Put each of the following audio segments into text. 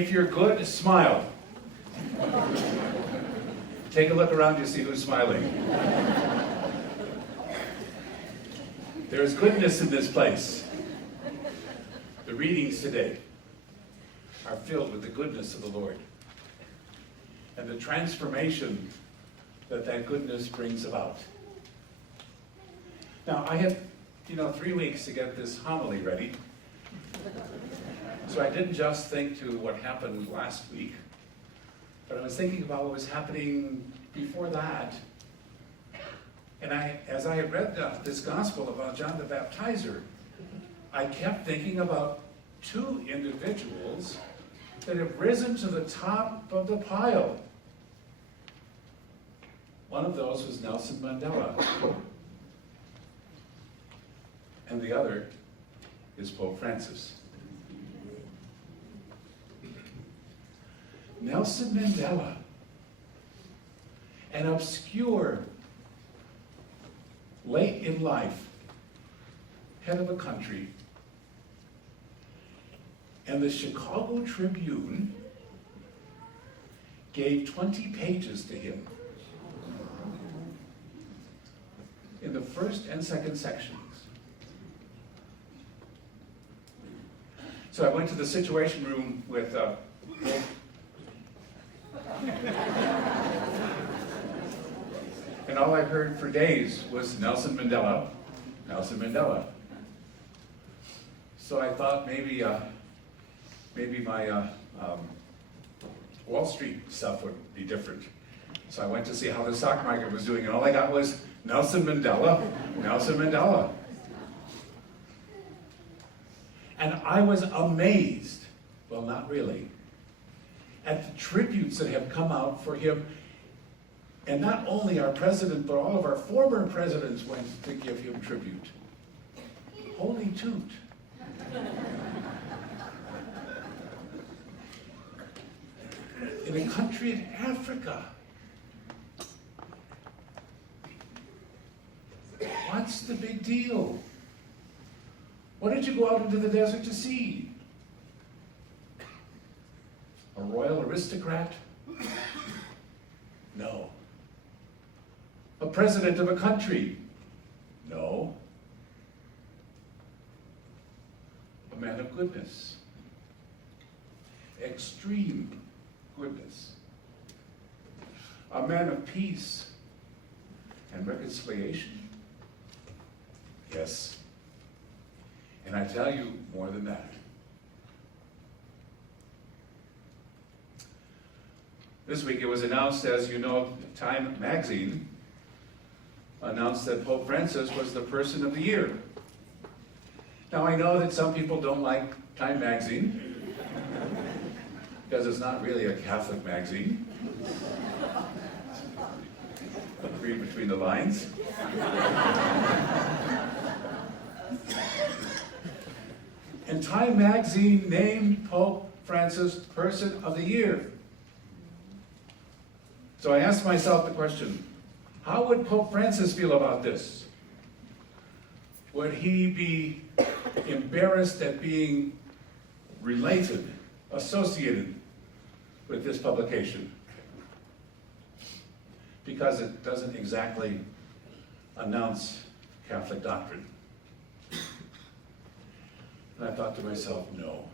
If you're good, smile. Take a look around you, see who's smiling. There's goodness in this place. The readings today are filled with the goodness of the Lord and the transformation that goodness brings about. Now, I had, 3 weeks to get this homily ready. So I didn't just think to what happened last week, but I was thinking about what was happening before that. And as I had read this gospel about John the Baptizer, I kept thinking about two individuals that have risen to the top of the pile. One of those was Nelson Mandela, and the other is Pope Francis. Nelson Mandela, an obscure, late in life, head of a country, and the Chicago Tribune gave 20 pages to him in the first and second sections. So I went to the Situation Room with and all I heard for days was Nelson Mandela, Nelson Mandela. So I thought maybe my Wall Street stuff would be different. So I went to see how the stock market was doing, and all I got was Nelson Mandela, Nelson Mandela. And I was amazed, well, not really, at the tributes that have come out for him. And not only our president, but all of our former presidents went to give him tribute. Holy toot. In a country in Africa. What's the big deal? What did you go out into the desert to see? A royal aristocrat? No. A president of a country? No. A man of goodness. Extreme goodness. A man of peace and reconciliation. Yes. And I tell you more than that. This week it was announced, as you know, Time magazine announced that Pope Francis was the person of the year. Now I know that some people don't like Time magazine because it's not really a Catholic magazine. Read between the lines. And Time magazine named Pope Francis Person of the Year. So I asked myself the question, how would Pope Francis feel about this? Would he be embarrassed at being related, associated with this publication? Because it doesn't exactly announce Catholic doctrine. And I thought to myself, no.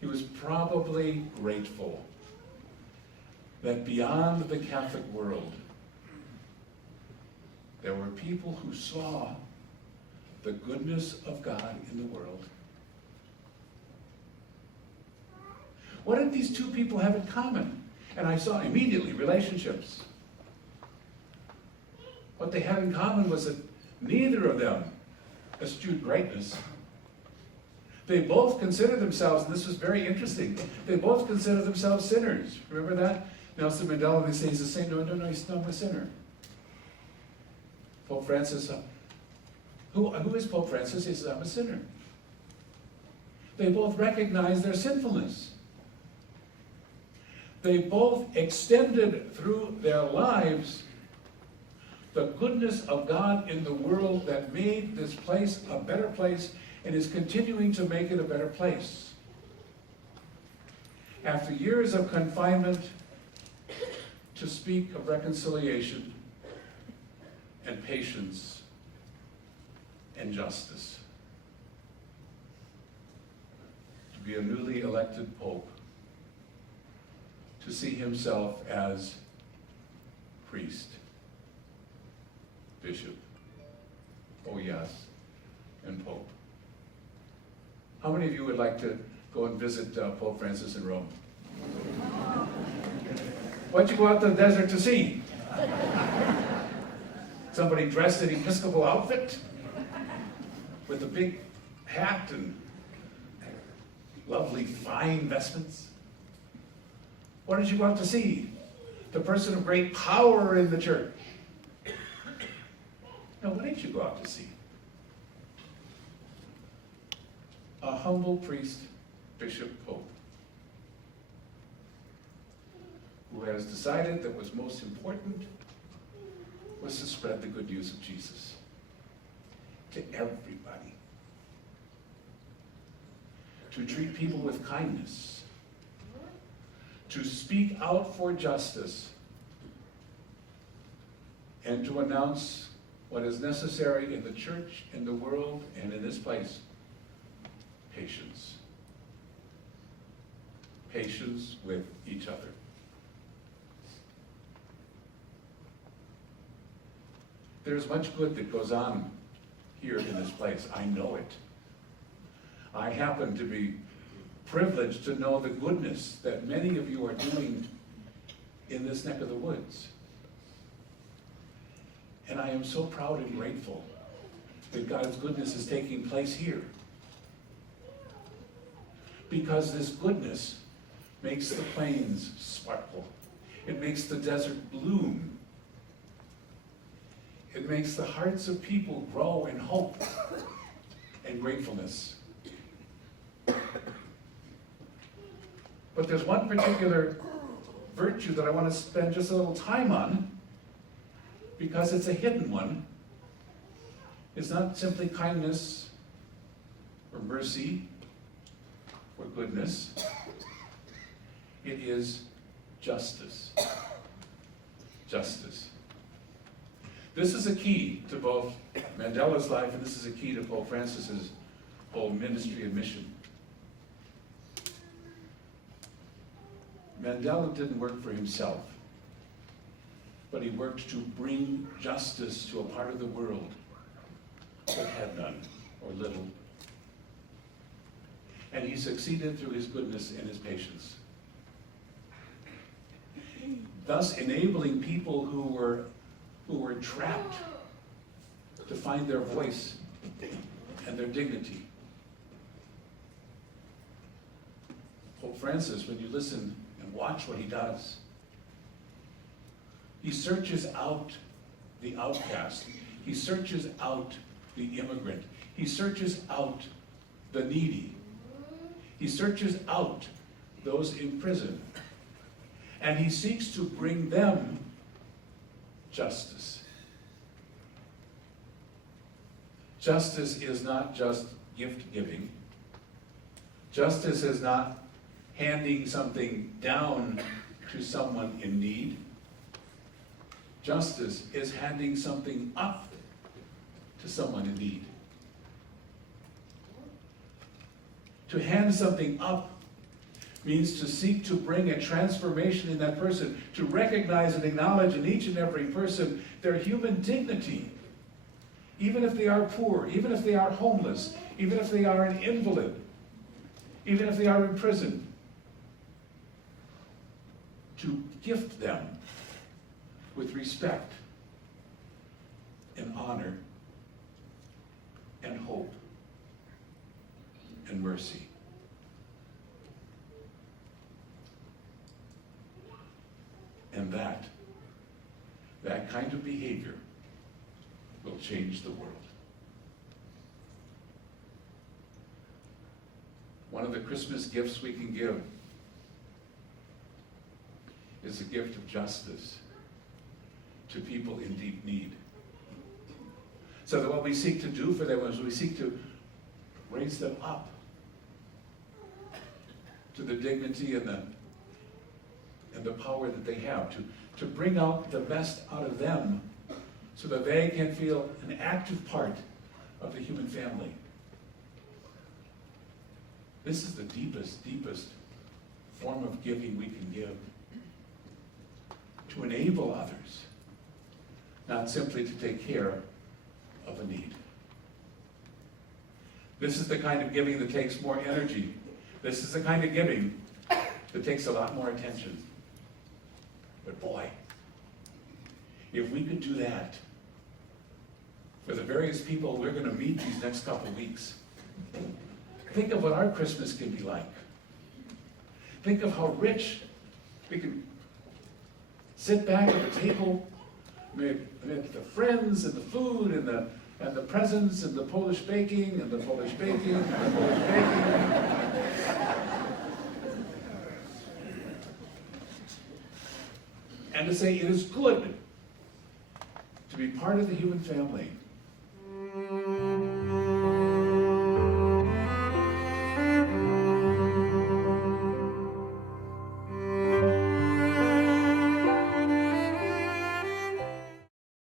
He was probably grateful that beyond the Catholic world, there were people who saw the goodness of God in the world. What did these two people have in common? And I saw immediately relationships. What they had in common was that neither of them eschewed greatness. They both considered themselves, and this was very interesting, they both considered themselves sinners. Remember that? Nelson Mandela, they say he's a saint. No, he's not a sinner. Pope Francis, who is Pope Francis? He says, I'm a sinner. They both recognize their sinfulness. They both extended through their lives the goodness of God in the world that made this place a better place and is continuing to make it a better place. after years of confinement, to speak of reconciliation and patience and justice. To be a newly elected Pope, to see himself as priest, bishop, oh yes, and Pope. How many of you would like to go and visit Pope Francis in Rome? What'd you go out to the desert to see? Somebody dressed in Episcopal outfit with a big hat and lovely fine vestments? What did you go out to see? The person of great power in the church. Now, what did you go out to see? A humble priest, bishop, pope, who has decided that what's most important was to spread the good news of Jesus to everybody. To treat people with kindness. To speak out for justice. And to announce what is necessary in the church, in the world, and in this place. Patience. Patience with each other. There's much good that goes on here in this place. I know it. I happen to be privileged to know the goodness that many of you are doing in this neck of the woods. And I am so proud and grateful that God's goodness is taking place here. Because this goodness makes the plains sparkle. It makes the desert bloom. It makes the hearts of people grow in hope and gratefulness. But there's one particular virtue that I want to spend just a little time on, because it's a hidden one. It's not simply kindness or mercy or goodness. It is justice. Justice. This is a key to both Mandela's life, and this is a key to Pope Francis's whole ministry and mission. Mandela didn't work for himself, but he worked to bring justice to a part of the world that had none, or little. And he succeeded through his goodness and his patience, thus enabling people who were trapped to find their voice and their dignity. Pope Francis, when you listen and watch what he does, he searches out the outcast. He searches out the immigrant. He searches out the needy. He searches out those in prison. And he seeks to bring them justice. Justice is not just gift giving. Justice is not handing something down to someone in need. Justice is handing something up to someone in need. To hand something up means to seek to bring a transformation in that person, to recognize and acknowledge in each and every person their human dignity, even if they are poor, even if they are homeless, even if they are an invalid, even if they are in prison. To gift them with respect and honor and hope and mercy. And that kind of behavior will change the world. One of the Christmas gifts we can give is the gift of justice to people in deep need. So that what we seek to do for them is we seek to raise them up, to the dignity and the power that they have, to bring out the best out of them so that they can feel an active part of the human family. This is the deepest, deepest form of giving we can give. To enable others, not simply to take care of a need. This is the kind of giving that takes more energy. This is the kind of giving that takes a lot more attention. But boy, if we could do that for the various people we're going to meet these next couple of weeks, think of what our Christmas can be like. Think of how rich we can sit back at the table with the friends and the food and the presents and the Polish baking and the Polish baking and the Polish baking. And to say it is good to be part of the human family.